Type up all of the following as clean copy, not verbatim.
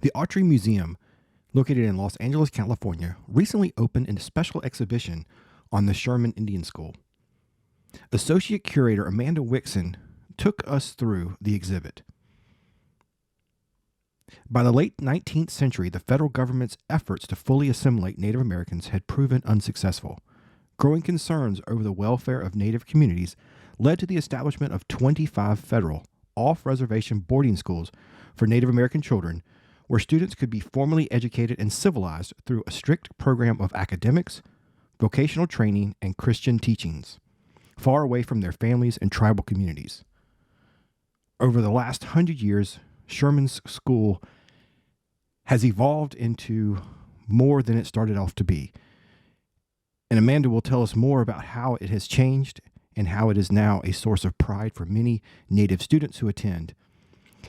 The Autry Museum, located in Los Angeles, California, recently opened a special exhibition on the Sherman Indian School. Associate curator Amanda Wixon took us through the exhibit. By the late 19th century, the federal government's efforts to fully assimilate Native Americans had proven unsuccessful. Growing concerns over the welfare of Native communities led to the establishment of 25 federal, off-reservation boarding schools for Native American children, where students could be formally educated and civilized through a strict program of academics, vocational training, and Christian teachings, far away from their families and tribal communities. Over the last 100 years, Sherman's school has evolved into more than it started off to be. And Amanda will tell us more about how it has changed and how it is now a source of pride for many Native students who attend.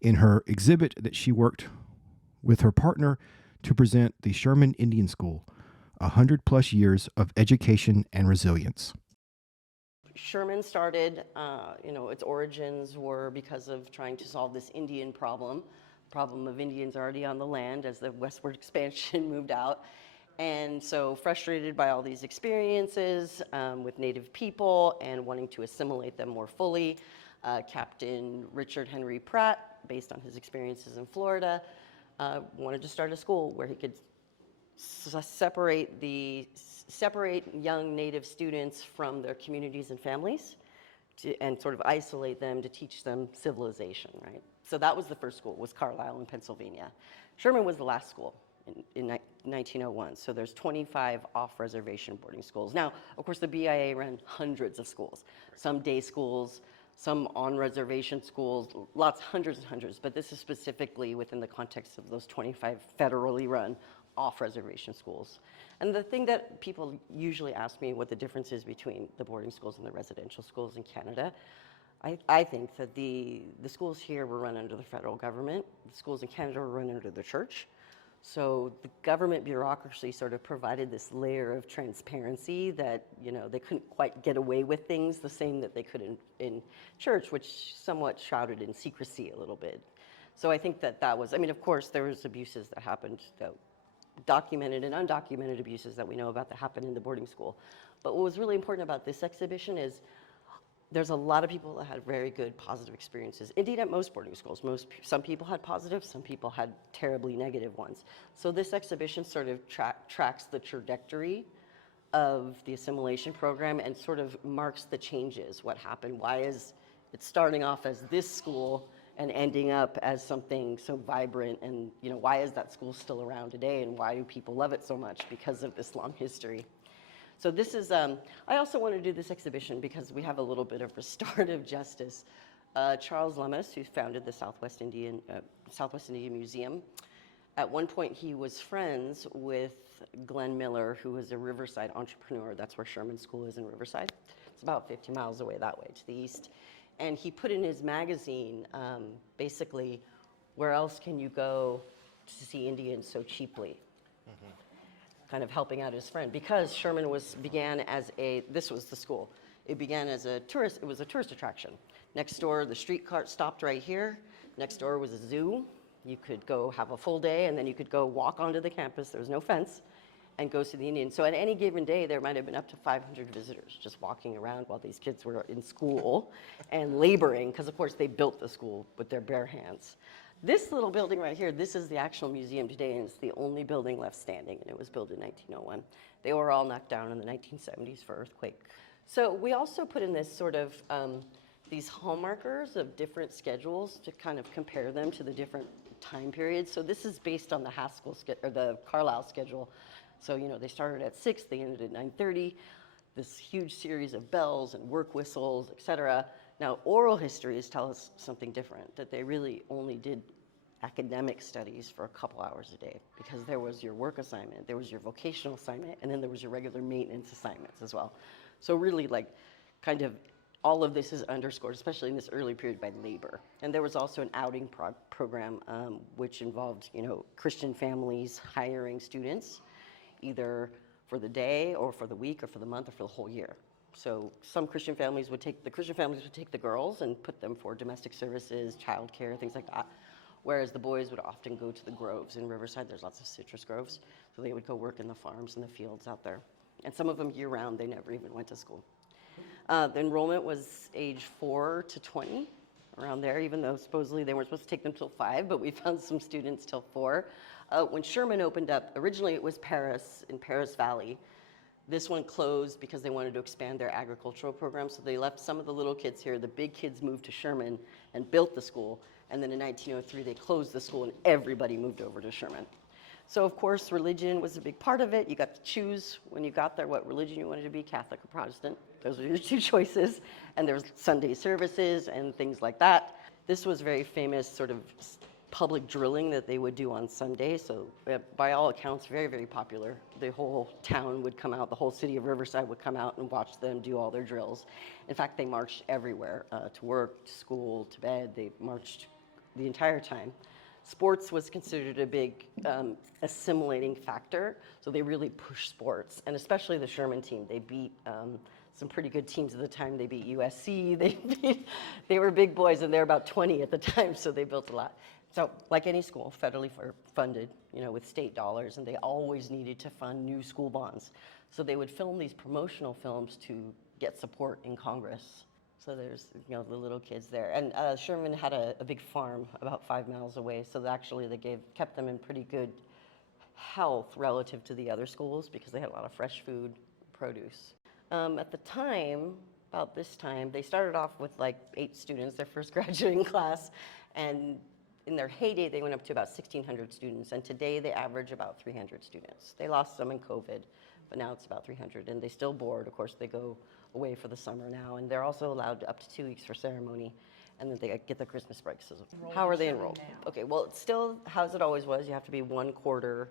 In her exhibit that she worked with her partner to present the Sherman Indian School, 100 plus years of education and resilience. Sherman started, its origins were because of trying to solve this Indian problem of Indians already on the land as the westward expansion moved out. And so frustrated by all these experiences with Native people and wanting to assimilate them more fully, Captain Richard Henry Pratt, based on his experiences in Florida, wanted to start a school where he could separate young Native students from their communities and families and sort of isolate them to teach them civilization, right? So that was the first school, was Carlisle in Pennsylvania. Sherman was the last school in 1901, so there's 25 off-reservation boarding schools. Now, of course, the BIA ran hundreds of schools, some day schools, some on-reservation schools, hundreds and hundreds, but this is specifically within the context of those 25 federally run off-reservation schools. And the thing that people usually ask me what the difference is between the boarding schools and the residential schools in Canada, I think that the schools here were run under the federal government. The schools in Canada were run under the church. So the government bureaucracy sort of provided this layer of transparency that, they couldn't quite get away with things the same that they could in church, which somewhat shrouded in secrecy a little bit. So I think that was, of course, there was abuses that happened, documented and undocumented abuses that we know about that happened in the boarding school. But what was really important about this exhibition is there's a lot of people that had very good positive experiences. Indeed, at most boarding schools, some people had positive, some people had terribly negative ones. So this exhibition sort of tracks the trajectory of the assimilation program and sort of marks the changes, what happened, why is it starting off as this school and ending up as something so vibrant, and why is that school still around today, and why do people love it so much because of this long history. So this is, I also want to do this exhibition because we have a little bit of restorative justice. Charles Lummis, who founded the Southwest Indian Museum, at one point he was friends with Glenn Miller, who was a Riverside entrepreneur. That's where Sherman School is in Riverside. It's about 50 miles away that way to the east. And he put in his magazine, basically, where else can you go to see Indians so cheaply? Kind of helping out his friend, because Sherman began as this was the school. It began as it was a tourist attraction. Next door, the street cart stopped right here. Next door was a zoo. You could go have a full day, and then you could go walk onto the campus, there was no fence, and go see the Indians. So at any given day, there might have been up to 500 visitors just walking around while these kids were in school and laboring, because of course they built the school with their bare hands. This little building right here, this is the actual museum today, and it's the only building left standing, and it was built in 1901. They were all knocked down in the 1970s for earthquake. So we also put in this sort of, these hallmarkers of different schedules to kind of compare them to the different time periods. So this is based on the Haskell or the Carlisle schedule. So, they started at 6, they ended at 9:30, this huge series of bells and work whistles, et cetera. Now, oral histories tell us something different, that they really only did academic studies for a couple hours a day, because there was your work assignment, there was your vocational assignment, and then there was your regular maintenance assignments as well. So really, kind of all of this is underscored, especially in this early period, by labor. And there was also an outing program, which involved, Christian families hiring students, either for the day or for the week or for the month or for the whole year. So some Christian families would take the girls and put them for domestic services, childcare, things like that. whereas the boys would often go to the groves. In Riverside, there's lots of citrus groves, so they would go work in the farms and the fields out there. And some of them year-round, they never even went to school. The enrollment was age 4 to 20, around there, even though supposedly they weren't supposed to take them till 5, but we found some students till 4. When Sherman opened up, originally it was Paris, in Paris Valley. This one closed because they wanted to expand their agricultural program, so they left some of the little kids here. The big kids moved to Sherman and built the school, and then in 1903 they closed the school and everybody moved over to Sherman. So of course religion was a big part of it. You got to choose when you got there what religion you wanted to be, Catholic or Protestant. Those were your 2 choices, and there was Sunday services and things like that. This was very famous sort of public drilling that they would do on Sunday, so by all accounts, very, very popular. The whole town would come out, the whole city of Riverside would come out and watch them do all their drills. In fact, they marched everywhere, to work, to school, to bed. They marched the entire time. Sports was considered a big assimilating factor, so they really pushed sports, and especially the Sherman team. They beat some pretty good teams at the time. They beat USC. They were big boys, and they were about 20 at the time, so they built a lot. So, like any school, federally funded, you know, with state dollars, and they always needed to fund new school bonds. So they would film these promotional films to get support in Congress. So there's, you know, the little kids there. And Sherman had a big farm about 5 miles away, so actually they kept them in pretty good health relative to the other schools because they had a lot of fresh food, produce. At the time, about this time, they started off with like 8 students, their first graduating class, and in their heyday, they went up to about 1,600 students, and today they average about 300 students. They lost some in COVID, but now it's about 300, and they still board. Of course, they go away for the summer now, and they're also allowed up to 2 weeks for ceremony, and then they get their Christmas breaks. So how are they enrolled? Okay, well, it's still, as it always was, you have to be 1/4,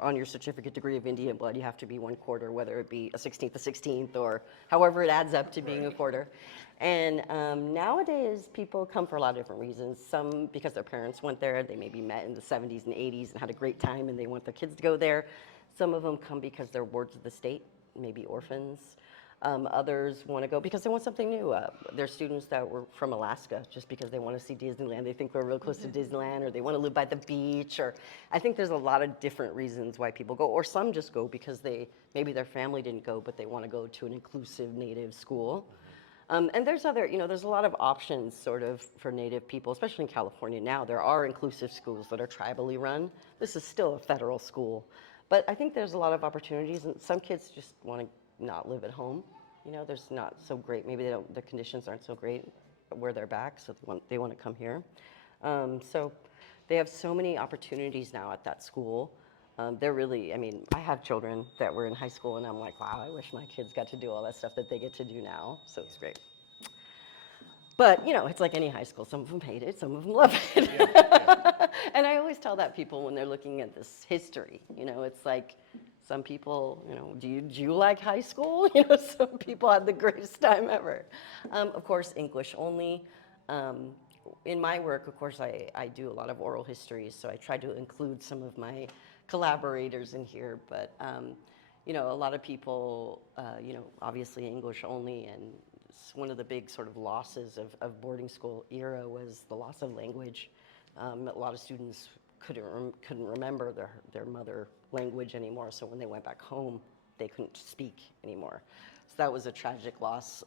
on your certificate degree of Indian blood, you have to be 1/4, whether it be a 16th, or however it adds up to being a quarter. And nowadays, people come for a lot of different reasons. Some because their parents went there, they maybe met in the 70s and 80s and had a great time and they want their kids to go there. Some of them come because they're wards of the state, maybe orphans. Others want to go because they want something new. There's students that were from Alaska just because they want to see Disneyland. They think we're real close to Disneyland, or they want to live by the beach, or I think there's a lot of different reasons why people go, or some just go because maybe their family didn't go, but they want to go to an inclusive Native school. And there's there's a lot of options sort of for Native people, especially in California now. There are inclusive schools that are tribally run. This is still a federal school. But I think there's a lot of opportunities, and some kids just want to not live at home. You know, there's not so great, maybe the conditions aren't so great where they're back, so they want to come here. So they have so many opportunities now at that school. They're really, I mean, I have children that were in high school, and I'm like, wow, I wish my kids got to do all that stuff that they get to do now, so it's great. But, you know, it's like any high school. Some of them hate it, some of them love it. Yeah. And I always tell that people when they're looking at this history, you know, it's like, some people, you know, do you like high school? You know, some people had the greatest time ever. Of course, English only. In my work, of course, I do a lot of oral histories, so I try to include some of my collaborators in here. But, you know, a lot of people, you know, obviously English only, and one of the big sort of losses of boarding school era was the loss of language. A lot of students couldn't remember their mother language anymore, so when they went back home, they couldn't speak anymore. So that was a tragic loss.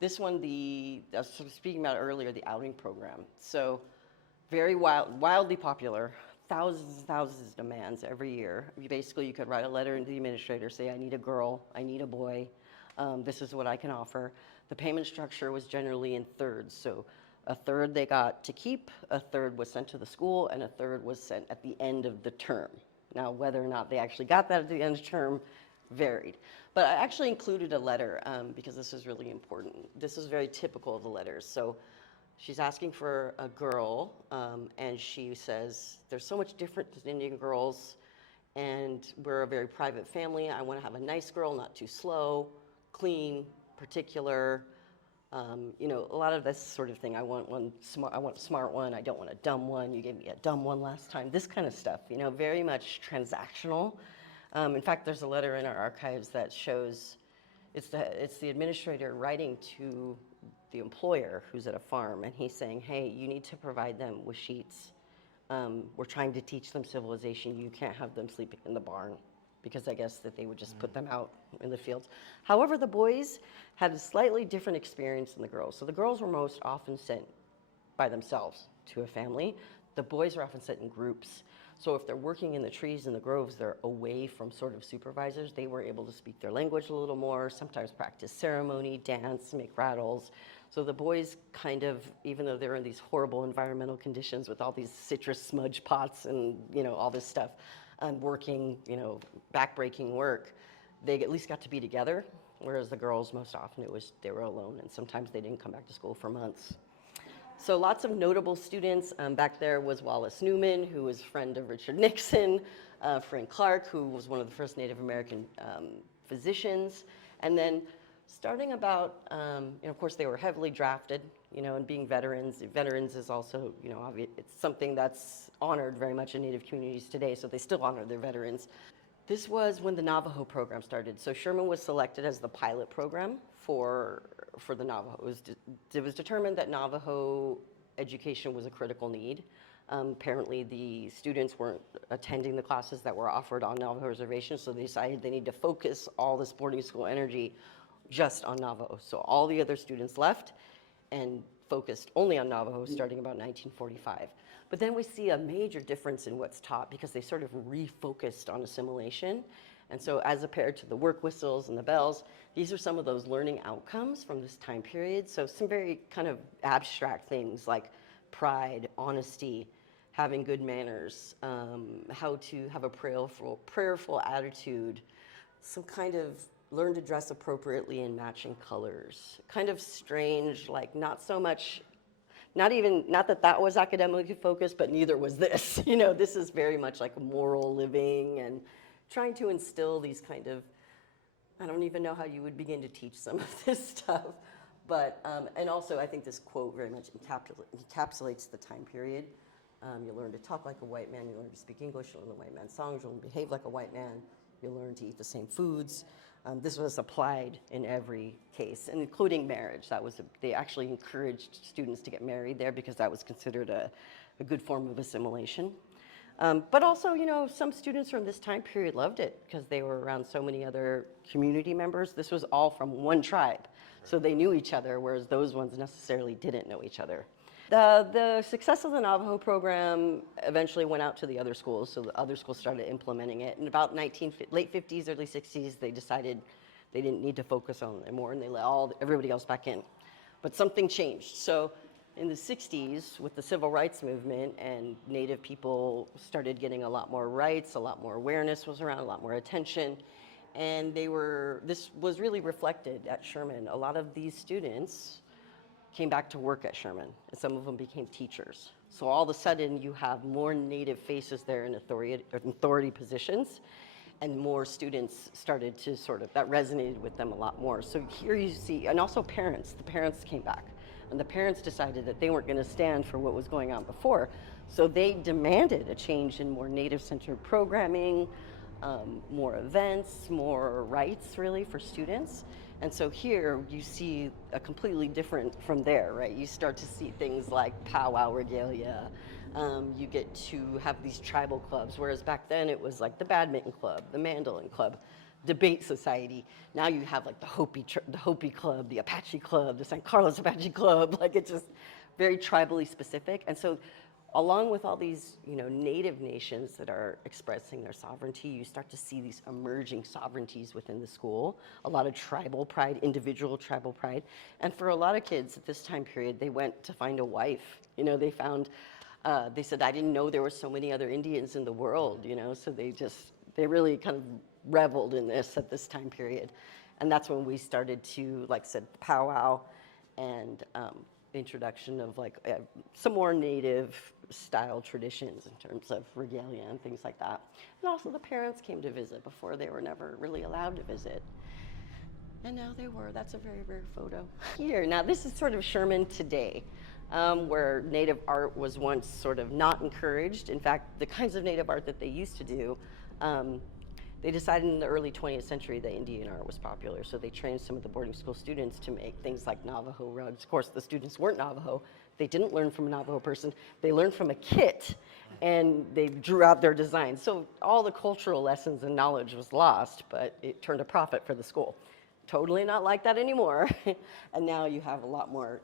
This one, I was speaking about earlier, the outing program. So very wildly popular, thousands and thousands of demands every year. You could write a letter to the administrator, say, I need a girl, I need a boy, this is what I can offer. The payment structure was generally in thirds, so a third they got to keep, a third was sent to the school, and a third was sent at the end of the term. Now, whether or not they actually got that at the end of the term varied. But I actually included a letter because this is really important. This is very typical of the letters. So she's asking for a girl, and she says, there's so much different than Indian girls, and we're a very private family. I want to have a nice girl, not too slow, clean, particular. You know, a lot of this sort of thing. I want a smart one. I don't want a dumb one. You gave me a dumb one last time. This kind of stuff, you know, very much transactional. In fact, there's a letter in our archives that shows it's the administrator writing to the employer who's at a farm, and he's saying, hey, you need to provide them with sheets. We're trying to teach them civilization. You can't have them sleeping in the barn, because I guess that they would just put them out in the fields. However, the boys had a slightly different experience than the girls. So the girls were most often sent by themselves to a family. The boys are often sent in groups. So if they're working in the trees and the groves, they're away from sort of supervisors. They were able to speak their language a little more, sometimes practice ceremony, dance, make rattles. So the boys kind of, even though they're in these horrible environmental conditions with all these citrus smudge pots and, you know, all this stuff, working, you know, back-breaking work, they at least got to be together, whereas the girls, most often, they were alone, and sometimes they didn't come back to school for months. So lots of notable students. Back there was Wallace Newman, who was a friend of Richard Nixon, Frank Clark, who was one of the first Native American physicians. And then starting about, you know, of course, they were heavily drafted, you know, and being veterans. Veterans is also, you know, it's something that's honored very much in Native communities today, so they still honor their veterans. This was when the Navajo program started. So Sherman was selected as the pilot program for the Navajo. It was determined that Navajo education was a critical need. Apparently the students weren't attending the classes that were offered on Navajo reservations, so they decided they need to focus all this boarding school energy just on Navajo. So all the other students left and focused only on Navajo starting about 1945. But then we see a major difference in what's taught because they sort of refocused on assimilation. And so as compared to the work whistles and the bells, these are some of those learning outcomes from this time period. So some very kind of abstract things like pride, honesty, having good manners, how to have a prayerful attitude, some kind of learn to dress appropriately in matching colors. Kind of strange, like not so much, not that was academically focused, but neither was this. You know, this is very much like moral living and trying to instill these kind of, I don't even know how you would begin to teach some of this stuff. But, and also I think this quote very much encapsulates the time period. You learn to talk like a white man, you learn to speak English, you learn the white man's songs, you learn to behave like a white man, you learn to eat the same foods. This was applied in every case, including marriage. They actually encouraged students to get married there because that was considered a good form of assimilation. But also, you know, some students from this time period loved it because they were around so many other community members. This was all from one tribe, so they knew each other, whereas those ones necessarily didn't know each other. The success of the Navajo program eventually went out to the other schools, so the other schools started implementing it. In about late 50s, early 60s, they decided they didn't need to focus on it anymore, and they let everybody else back in. But something changed. So in the 60s, with the civil rights movement, and Native people started getting a lot more rights, a lot more awareness was around, a lot more attention, and this was really reflected at Sherman. A lot of these students came back to work at Sherman, and some of them became teachers. So all of a sudden, you have more Native faces there in authority positions, and more students started to that resonated with them a lot more. So here you see, and also parents, the parents came back, and the parents decided that they weren't gonna stand for what was going on before, so they demanded a change in more Native-centered programming, more events, more rights really for students. And so here you see a completely different from there, right? You start to see things like powwow regalia. You get to have these tribal clubs, whereas back then it was like the badminton club, the mandolin club, debate society. Now you have like the Hopi club, the Apache club, the San Carlos Apache club. Like it's just very tribally specific. And so along with all these, you know, Native nations that are expressing their sovereignty, you start to see these emerging sovereignties within the school. A lot of tribal pride, individual tribal pride. And for a lot of kids at this time period, they went to find a wife. You know, they said, I didn't know there were so many other Indians in the world, you know, so they really kind of reveled in this at this time period. And that's when we started to, like I said, powwow and introduction of some more Native style traditions in terms of regalia and things like that. And also the parents came to visit. Before they were never really allowed to visit. And now they were. That's a very rare photo. Here, now this is sort of Sherman today, where Native art was once sort of not encouraged. In fact, the kinds of Native art that they used to do, They decided in the early 20th century that Indian art was popular, so they trained some of the boarding school students to make things like Navajo rugs. Of course, the students weren't Navajo. They didn't learn from a Navajo person. They learned from a kit, and they drew out their designs. So all the cultural lessons and knowledge was lost, but it turned a profit for the school. Totally not like that anymore. And now you have a lot more,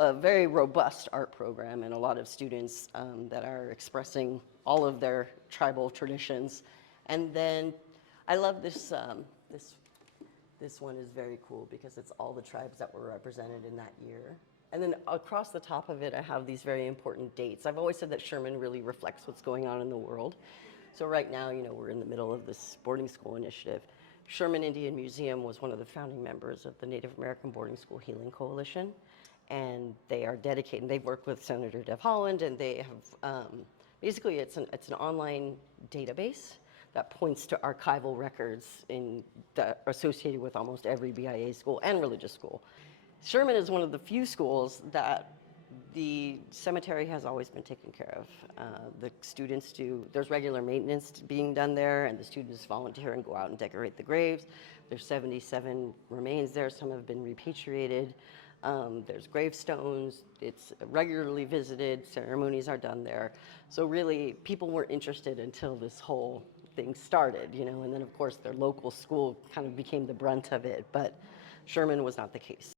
a very robust art program and a lot of students that are expressing all of their tribal traditions. And then I love this, this one is very cool because it's all the tribes that were represented in that year. And then across the top of it, I have these very important dates. I've always said that Sherman really reflects what's going on in the world. So right now, we're in the middle of this boarding school initiative. Sherman Indian Museum was one of the founding members of the Native American Boarding School Healing Coalition. And they are dedicated, and they've worked with Senator Deb Haaland, and they have, basically it's an online database that points to archival records that are associated with almost every BIA school and religious school. Sherman is one of the few schools that the cemetery has always been taken care of. The students there's regular maintenance being done there, and the students volunteer and go out and decorate the graves. There's 77 remains there, some have been repatriated. There's gravestones, it's regularly visited, ceremonies are done there. So really, people weren't interested until this whole thing started, and then of course their local school kind of became the brunt of it, but Sherman was not the case.